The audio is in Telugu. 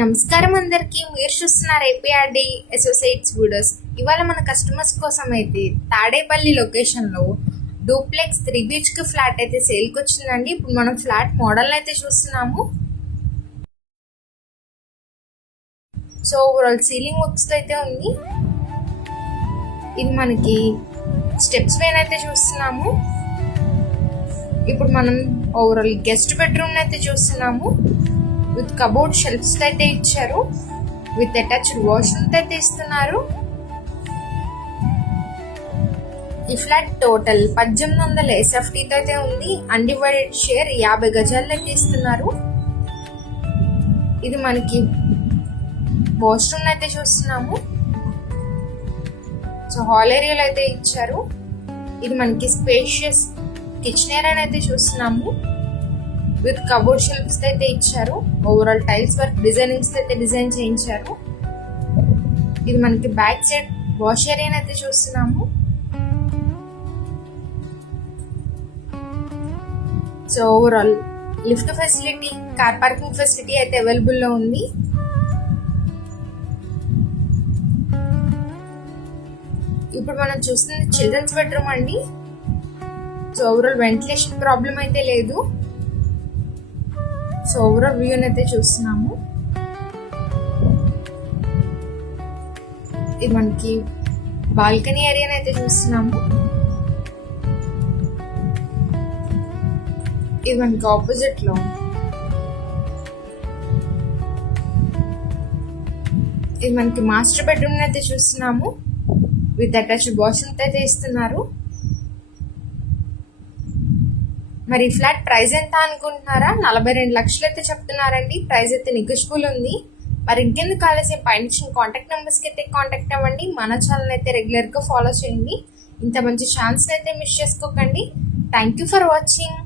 నమస్కారం అందరికీ. మీరు చూస్తున్నారు ఏపీఆర్డి అసోసియేట్స్ వీడియోస్. ఇవాళ మన కస్టమర్స్ కోసం అయితే తాడేపల్లి లొకేషన్లో డూప్లెక్స్ 3 BHK ఫ్లాట్ అయితే సేల్కి వచ్చిందండి. ఇప్పుడు మనం ఫ్లాట్ మోడల్ అయితే చూస్తున్నాము. సో ఓవరాల్ సీలింగ్ వర్క్స్ అయితే ఉంది. ఇది మనకి స్టెప్స్ పైన అయితే చూస్తున్నాము. ఇప్పుడు మనం ఓవరాల్ గెస్ట్ బెడ్రూమ్ అయితే చూస్తున్నాము. విత్ కబోర్డ్ షెల్ఫ్స్ అయితే ఇచ్చారు. విత్ అటాచ్డ్ వాష్రూమ్ అయితే ఇస్తున్నారు. ఈ ఫ్లాట్ టోటల్ 1800 SFT తో అయితే ఉంది. అన్డివైడెడ్ షేర్ 50 గజాలు అయితే ఇస్తున్నారు. ఇది మనకి వాష్రూమ్ అయితే చూస్తున్నాము. సో హాల్ ఏరియాలో అయితే ఇచ్చారు. ఇది మనకి స్పేషియస్ కిచెన్ ఏరియా అయితే చూస్తున్నాము. విత్ కబోర్డ్ షెల్ఫ్స్ అయితే ఇచ్చారు. ఓవరాల్ టైల్స్ వర్క్ డిజైనింగ్స్ అయితే డిజైన్ చేయించారు. ఇది మనకి బ్యాక్ సైడ్ వాష్ ఏరియా అయితే చూస్తున్నాము. So overall lift facility, car parking facility అయితే అవైలబుల్ లో ఉంది. ఇప్పుడు మనం చూస్తుంది చిల్డ్రన్స్ బెడ్రూమ్ అండి. సో ఓవరాల్ వెంటిలేషన్ ప్రాబ్లం అయితే లేదు. సో ఓవరాల్ వ్యూ అయితే చూస్తున్నాము. ఇది మనకి బాల్కనీ ఏరియా అయితే చూస్తున్నాము. ఇది మనకి ఆపోజిట్ లో ఇది మనకి మాస్టర్ బెడ్రూమ్ అయితే చూస్తున్నాము. విత్ అటాచ్డ్ వాష్రూమ్ అయితే ఇస్తున్నారు. మరి ఫ్లాట్ ప్రైస్ ఎంత అనుకుంటున్నారా? 42 లక్షలు అయితే చెప్తున్నారండి. ప్రైస్ అయితే నెగోషియబుల్ ఉంది. మరి ఇంకెందుకు ఆలస్యం, పైన ఇచ్చిన కాంటాక్ట్ నెంబర్స్కి అయితే కాంటాక్ట్ అవ్వండి. మన ఛానల్ అయితే రెగ్యులర్గా ఫాలో చేయండి. ఇంత మంచి ఛాన్స్ అయితే మిస్ చేసుకోకండి. Thank you for watching.